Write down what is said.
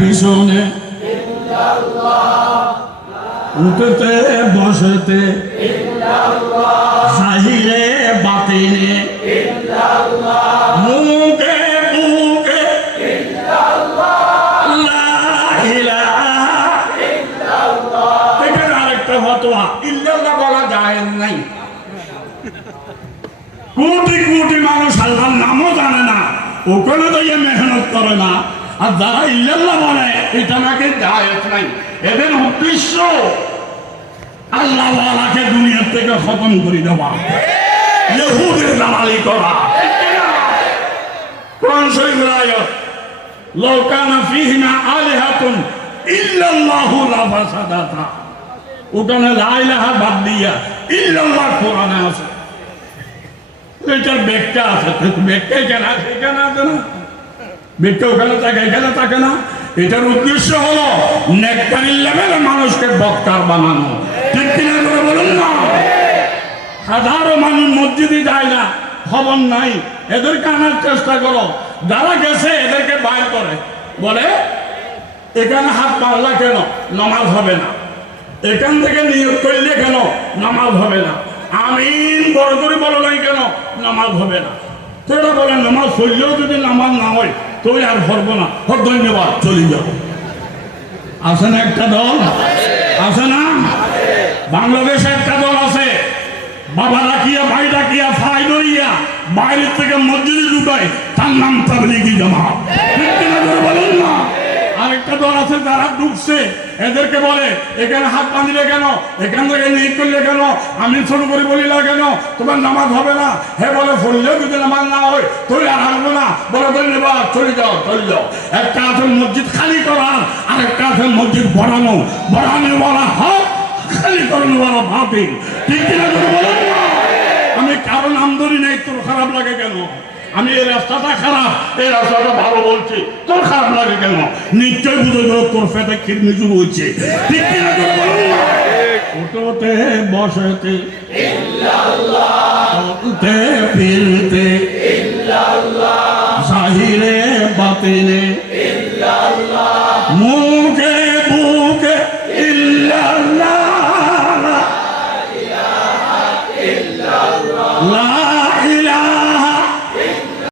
পিছনে উঠতে বসতে জাহিরে বাতিনে মুখে বুকে এখানে আরেকটা ফতোয়া, ইল্লাল্লাহ বলা যায় নাই। কোটি কোটি মানুষ আল্লাহর নামও জানে না, ওখানে তো মেহনত করে না, আর যারা ইল্লাল্লাহ বলে এটা নাকি জায়েজ নাই। এদের উদ্দেশ্য আল্লাহওয়ালাকে দুনিয়ার থেকে খতম করে দেওয়া, ইহুদের দালালি করা। কোরআন শরীফের আয়াত, লাউ কানা ফীহিমা আলিহাতুন ইল্লাল্লাহু লাফাসাদাতা, ওখানে লা ইলাহা বাদ দিয়া ইল্লাল্লাহ কোরআনে আছে। এটার ব্যাখ্যা আছে, ব্যাখ্যা এখানে আছে, এখানে আছে না, ব্যাখ্যা ওখানে থাকে, এখানে থাকে না। এটার উদ্দেশ্য হলো নেককারী লেভেলের মানুষকে বক্তার বানানো, ঠিক কিনা করে বলুন না। সাধারণ মানুষ মসজিদে যায় না, খবর নাই, এদেরকে আনার চেষ্টা করো। যারা গেছে এদেরকে বাইর করে, বলে এখানে হাত মারলা কেন, নামাজ হবে না। এখান থেকে নিয়োগ করলে কেন, নামাজ হবে না। আমিন বড় করে বলো নাই কেন, নামাজ হবে না। সেটা বলে নামাজ পড়লেও যদি নামাজ না হয় তুই আর পড়বো না, ধন্যবাদ, চলে যাব। আছে না একটা দল, আছে না? বাংলাদেশে একটা দল আছে, বাবা ডাকিয়া ভাই ডাকিয়া ফাই দইয়া বাইরের থেকে মসজিদে ঢুকায়, তার নাম তাবলীগী জামাত, ঠিক কিনা করে বলুন না। আরেকটা দল আছে যারা ঢুকছে, এদেরকে বলে এখানে হাত বাঁধলে কেন, এখান থেকে নিয়োগ করলে কেন, আমি ছোট করে বলি না কেন, তোমার নামাজ হবে না। হে বলে পড়লেও যদি নামাজ না হয় তুই আর আসবো না, বলে ধন্যবাদ, চলে যাও, চলে যাও। একটা আছে মসজিদ খালি করার, আরেকটা আছে মসজিদ বাড়ানো, বাড়ানো বলা হক, খালি করানো বলা বাতিল, ঠিক কিনা করে বলুন না। আমি কারো নাম ধরি নাই, তোর খারাপ লাগে কেন? আমি এই রাস্তাটা খারাপ, এই রাস্তাটা ভালো বলছি, তোর খারাপ লাগে কেন? নিশ্চয় বুঝে গেল তোর পেটে কিডনি শুরু হচ্ছে, ঠিক কিনা করে বলুন না। উঠতে বসতে চলতে ফিরতে জাহিরে বাতিনে